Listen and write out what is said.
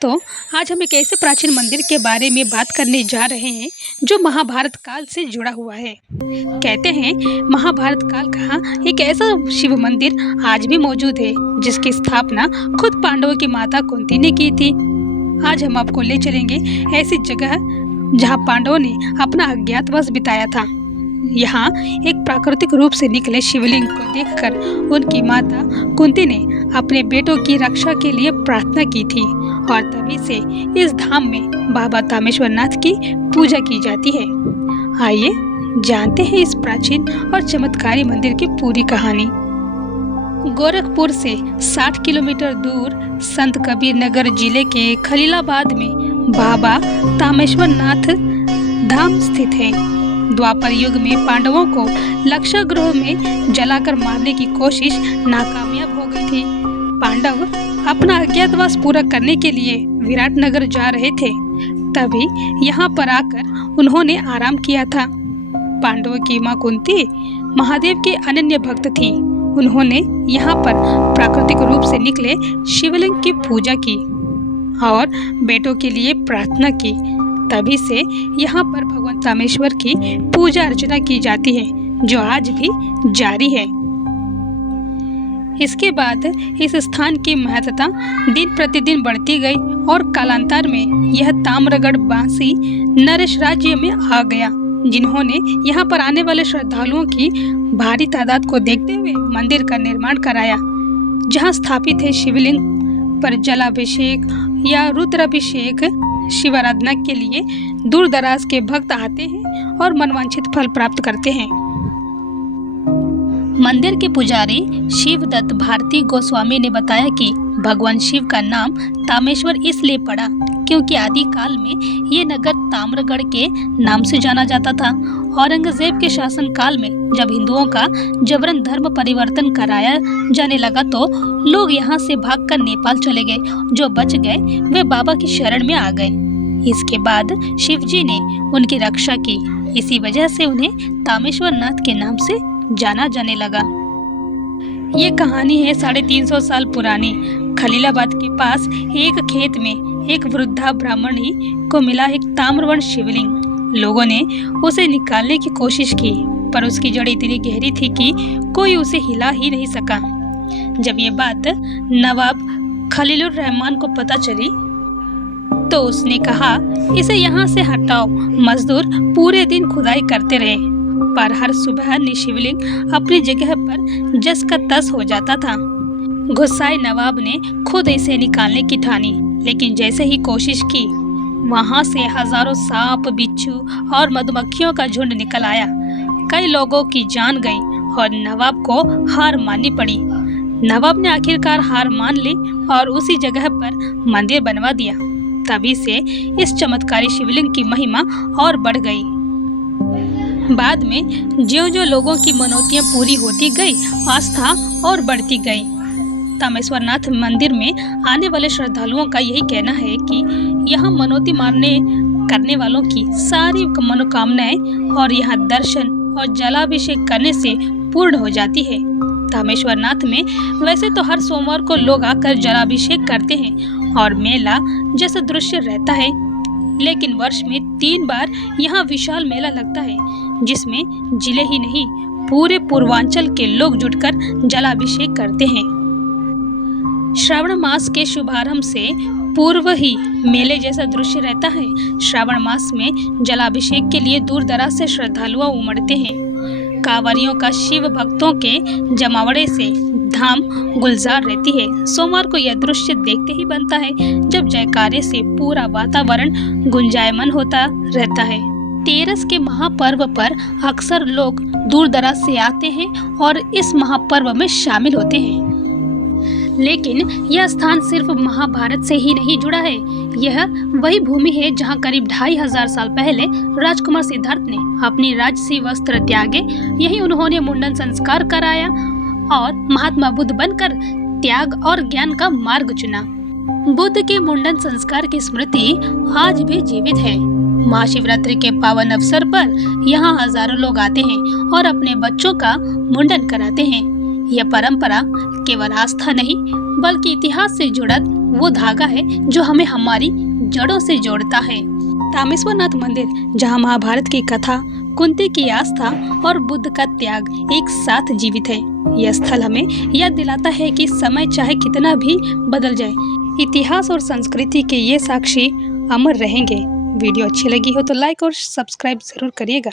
तो आज हम एक ऐसे प्राचीन मंदिर के बारे में बात करने जा रहे हैं जो महाभारत काल से जुड़ा हुआ है। कहते हैं महाभारत काल का एक ऐसा शिव मंदिर आज भी मौजूद है जिसकी स्थापना खुद पांडवों की माता कुंती ने की थी। आज हम आपको ले चलेंगे ऐसी जगह जहां पांडवों ने अपना अज्ञातवास बिताया था। यहाँ एक प्राकृतिक रूप से निकले शिवलिंग को देखकर उनकी माता कुंती ने अपने बेटों की रक्षा के लिए प्रार्थना की थी और तभी से इस धाम में बाबा तामेश्वर नाथ की पूजा की जाती है। आइए जानते हैं इस प्राचीन और चमत्कारी मंदिर की पूरी कहानी। गोरखपुर से 60 किलोमीटर दूर संत कबीर नगर जिले के खलीलाबाद में बाबा तामेश्वर नाथ धाम स्थित है। द्वापर युग में पांडवों को लक्षागृह में जलाकर मारने की कोशिश नाकामयाब हो गई थी। पांडव अपना अज्ञातवास पूरा करने के लिए विराटनगर जा रहे थे, तभी यहाँ पर आकर उन्होंने आराम किया था। पांडवों की मां कुंती महादेव के अनन्य भक्त थी। उन्होंने यहाँ पर प्राकृतिक रूप से निकले शिवलिंग की पूजा की और बेटों के लिए प्रार्थना की। तभी से यहाँ पर भगवान तामेश्वर की पूजा अर्चना की जाती है जो आज भी जारी है। इसके बाद इस स्थान की महत्ता दिन प्रतिदिन बढ़ती गई और कालांतर में यह ताम्रगढ़ बांसी नरेश राज्य में आ गया, जिन्होंने यहाँ पर आने वाले श्रद्धालुओं की भारी तादाद को देखते हुए मंदिर का निर्माण कराया, जहाँ स्थापित है शिवलिंग पर जलाभिषेक या रुद्राभिषेक शिवाराधना के लिए दूर दराज के भक्त आते हैं और मनवांछित फल प्राप्त करते हैं। मंदिर के पुजारी शिवदत्त भारती गोस्वामी ने बताया कि भगवान शिव का नाम तामेश्वर इसलिए पड़ा क्योंकि आदि काल में ये नगर ताम्रगढ़ के नाम से जाना जाता था। औरंगजेब के शासन काल में जब हिंदुओं का जबरन धर्म परिवर्तन कराया जाने लगा तो लोग यहाँ से भागकर नेपाल चले गए। जो बच गए वे बाबा की शरण में आ गए। इसके बाद शिव जी ने उनकी रक्षा की। इसी वजह से उन्हें तामेश्वर नाथ के नाम से जाना जाने लगा। ये कहानी है 350 साल पुरानी। खलीलाबाद के पास एक खेत में एक वृद्धा ब्राह्मणी को मिला एक ताम्रवर्ण शिवलिंग। लोगों ने उसे निकालने की कोशिश की पर उसकी जड़ इतनी गहरी थी कि कोई उसे हिला ही नहीं सका। जब ये बात नवाब खलीलुर रहमान को पता चली तो उसने कहा, इसे यहाँ से हटाओ। मजदूर पूरे दिन खुदाई करते रहे पर हर सुबह शिवलिंग अपनी जगह पर जस का तस हो जाता था। गुस्साए नवाब ने खुद इसे निकालने की ठानी, लेकिन जैसे ही कोशिश की वहां से हजारों सांप, बिच्छू और मधुमक्खियों का झुंड निकल आया। कई लोगों की जान गई और नवाब को हार माननी पड़ी। नवाब ने आखिरकार हार मान ली और उसी जगह पर मंदिर बनवा दिया। तभी से इस चमत्कारी शिवलिंग की महिमा और बढ़ गई। बाद में ज्यों-ज्यों लोगों की मनौतियां पूरी होती गई, आस्था और बढ़ती गई। तामेश्वर नाथ मंदिर में आने वाले श्रद्धालुओं का यही कहना है कि यहाँ मनौती मारने करने वालों की सारी मनोकामनाएं और यहाँ दर्शन और जलाभिषेक करने से पूर्ण हो जाती है। तामेश्वर नाथ में वैसे तो हर सोमवार को लोग आकर जलाभिषेक करते हैं और मेला जैसा दृश्य रहता है, लेकिन वर्ष में 3 बार यहाँ विशाल मेला लगता है जिसमें जिले ही नहीं पूरे पूर्वांचल के लोग जुटकर जलाभिषेक करते हैं। श्रावण मास के शुभारंभ से पूर्व ही मेले जैसा दृश्य रहता है। श्रावण मास में जलाभिषेक के लिए दूर दराज से श्रद्धालु उमड़ते हैं। कांवरियों का शिव भक्तों के जमावड़े से धाम गुलजार रहती है। सोमवार को यह दृश्य देखते ही बनता है जब जयकारे से पूरा वातावरण गुंजायमान होता रहता है। तेरस के महापर्व पर अक्सर लोग दूर दराज से आते हैं और इस महापर्व में शामिल होते हैं। लेकिन यह स्थान सिर्फ महाभारत से ही नहीं जुड़ा है। यह वही भूमि है जहां करीब 2500 साल पहले राजकुमार सिद्धार्थ ने अपनी राजसी वस्त्र त्यागे। यही उन्होंने मुंडन संस्कार कराया और महात्मा बुद्ध बनकर त्याग और ज्ञान का मार्ग चुना। बुद्ध के मुंडन संस्कार की स्मृति आज भी जीवित है। महाशिवरात्रि के पावन अवसर पर यहाँ हजारों लोग आते हैं और अपने बच्चों का मुंडन कराते हैं। यह परंपरा केवल आस्था नहीं बल्कि इतिहास से जुड़ा वो धागा है जो हमें हमारी जड़ों से जोड़ता है। तामेश्वरनाथ मंदिर, जहाँ महाभारत की कथा, कुंती की आस्था और बुद्ध का त्याग एक साथ जीवित है। यह स्थल हमें याद दिलाता है कि समय चाहे कितना भी बदल जाए, इतिहास और संस्कृति के ये साक्षी अमर रहेंगे। वीडियो अच्छी लगी हो तो लाइक और सब्सक्राइब जरूर करिएगा।